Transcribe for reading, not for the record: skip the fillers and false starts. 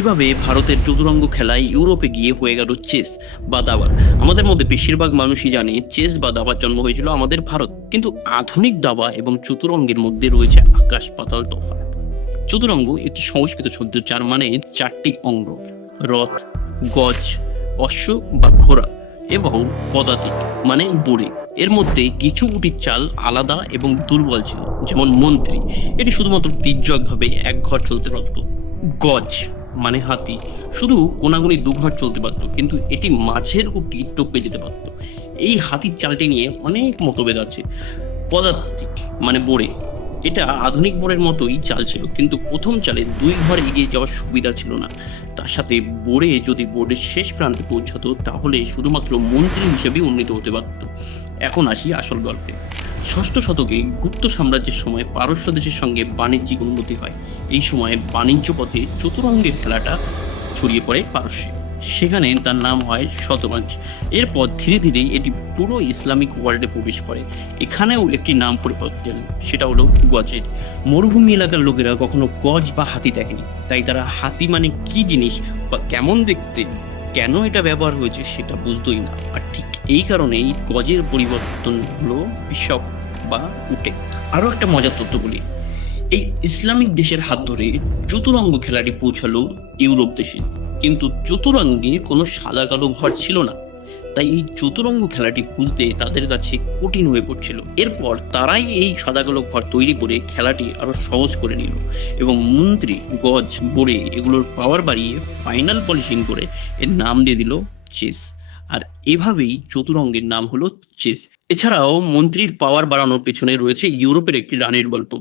কিভাবে ভারতের চতুরঙ্গ খেলায় ইউরোপে গিয়ে হয়ে গেল চেস বা দাবা। আমাদের মধ্যে বেশিরভাগ মানুষই জানে চেস বা দাবার জন্ম হয়েছিল আমাদের ভারত, কিন্তু আধুনিক দাবা এবং চতুরঙ্গের মধ্যে রয়েছে আকাশ পাতাল তফাৎ। চতুরঙ্গ একটি সংস্কৃত শব্দ যার মানে চারটি অঙ্গ: রথ, গজ, অশ্ব বা ঘোড়া এবং পদাতিক মানে বুড়ি। এর মধ্যে কিছু গুটির চাল আলাদা এবং দুর্বল ছিল, যেমন মন্ত্রী, এটি শুধুমাত্র তির্যকভাবে এক ঘর চলতে পারত। গজ মানে হাতি, শুধু কোনাগুনি দুঘর চলতে পারত, কিন্তু এটি মাঝের গুটি টপকে যেতে পারত। এই হাতির চালটি নিয়ে অনেক মতভেদ আছে। পদাতিক মানে বোড়ে, এটা আধুনিক বোড়ের মতোই চাল ছিল, কিন্তু প্রথম চালে দুই ঘর এগিয়ে যাওয়ার সুবিধা ছিল না। তার সাথে বোড়ে যদি বোর্ডের শেষ প্রান্তে পৌঁছাতো তাহলে শুধুমাত্র মন্ত্রী হিসেবে উন্নীত হতে পারত। এখন আসি আসল গল্পে। ষষ্ঠ শতকে গুপ্ত সাম্রাজ্যের সময় পারস্য দেশের সঙ্গে বাণিজ্যিক উন্নতি হয়। এই সময় বাণিজ্য পথে চতুরঙ্গের খেলাটা ছড়িয়ে পড়ে পারস্যে। সেখানে তার নাম হয় শতরঞ্জ। এরপর ধীরে ধীরে এটি পুরো ইসলামিক ওয়ার্ল্ডে প্রবেশ করে। এখানেও একটি নাম পরিবর্তন, সেটা হলো গজের। মরুভূমি এলাকার লোকেরা কখনো গজ বা হাতি দেখেনি, তাই তারা হাতি মানে কি জিনিস বা কেমন দেখতে, কেন এটা ব্যবহার হয়েছে সেটা বুঝতোই না। আর ঠিক এই কারণেই গজের পরিবর্তন হলো বিশপ বা উটে। আরও একটা মজার তথ্য বলি, এই ইসলামিক দেশের হাত ধরে চতুরঙ্গ খেলাটি পৌঁছালো ইউরোপ দেশে, কিন্তু চতুরঙ্গে কোনো সাদা কালো ঘর ছিল না, তাই এই চতুরঙ্গ খেলাটি বুঝতে তাদের কাছে কঠিন হয়ে পড়ছিল। এরপর তারাই এই সাদা কালো ঘর তৈরি করে খেলাটি আরো সহজ করে নিল এবং মন্ত্রী, গজ, বোড়ে এগুলোর পাওয়ার বাড়িয়ে ফাইনাল পলিশিং করে এর নাম দিয়ে দিল চেস। আর এভাবেই চতুরঙ্গের নাম হলো চেস। এছাড়াও মন্ত্রীর পাওয়ার বাড়ানোর পেছনে রয়েছে ইউরোপের একটি রানীর গল্প।